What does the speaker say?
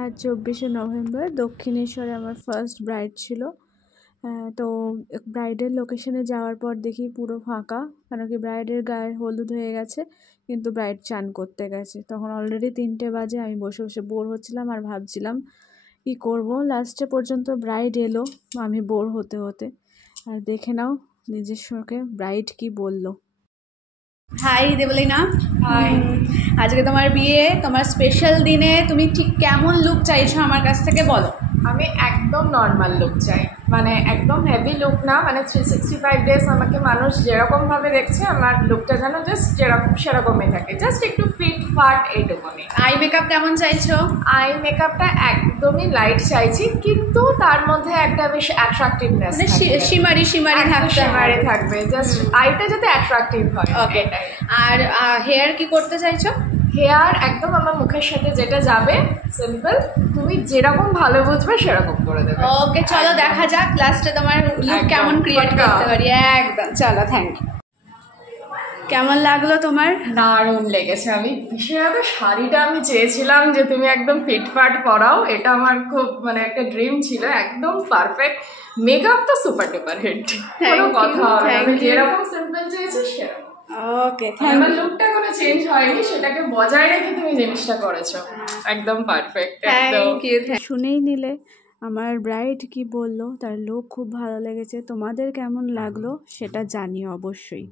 আর 24শে November দক্ষিণেশ্বরে আমার first bride ছিল। তো ব্রাইডের লোকেশনে যাওয়ার পর দেখি পুরো ফাঁকা, কেন কি ব্রাইডের গায়ে হলুদ হয়ে গেছে, কিন্তু ব্রাইড চান করতে গেছে। তখন অলরেডি 3টে বাজে, আমি বসে বসে বোর হচ্ছিলাম আর ভাবছিলাম কী করব। লাস্টে পর্যন্ত ব্রাইড এলো, আমি বোর হতে হতে। আর দেখে নাও নিজের চোখে ব্রাইড কি বলল। হাই দেবলীনা। হাই। আজকে তোমার বিয়ে, তোমার স্পেশাল দিনে তুমি ঠিক কেমন লুক চাইছো আমার কাছ থেকে বলো। আমি একদম নর্মাল লুক চাই, মানে একদম হেভি লুক না, মানে 365 ডেজ আমাকে মানুষ যেরকমভাবে দেখছে আমার লুকটা যেন জাস্ট যেরকম সেরকমই থাকে, জাস্ট একটু ফিট ফাট এইটুকুনি। আই মেকআপ কেমন চাইছো? আই মেকআপটা একদমই লাইট চাইছি, কিন্তু তার মধ্যে একটা বেশ অ্যাট্রাকটিভনেস থাকবে, শিমারি থাকবে, জাস্ট আইটা যাতে অ্যাট্রাকটিভ হয়। ওকে। আর হেয়ার কি করতে চাইছো? হেয়ার একদম আমার মুখের সাথে যেটা যাবে, সিম্পল, তুমি যেরকম ভালো বুঝবে সেরকম করে দেবে। ওকে, চলো দেখা যাক লাস্টে তোমার লুক কেমন ক্রিয়েট করতে পারি। একদম, চলো। Thank you. কেমন লাগলো তোমার? দারুণ লেগেছে। আমি বিশেষত শাড়িটা আমি চেয়েছিলাম যে তুমি একদম ফিটফাট পরাও, এটা আমার খুব মানে একটা ড্রিম ছিল, একদম পারফেক্ট। মেকআপ তো সুপার ডুপার হিট, কোনো কথা হবে না। আমি যেরকম সিম্পল চেয়েছি সেরকম। ওকে, থ্যাংক ইউ। লুকটা কোনো চেঞ্জ হয়নি, সেটাকে বজায় রেখে তুমি জিনিসটা করেছো, একদম পারফেক্ট। Thank you. শুনেই নিলে আমার ব্রাইড কি বললো, তার লুক খুব ভালো লেগেছে। তোমাদের কেমন লাগলো সেটা জানিও অবশ্যই।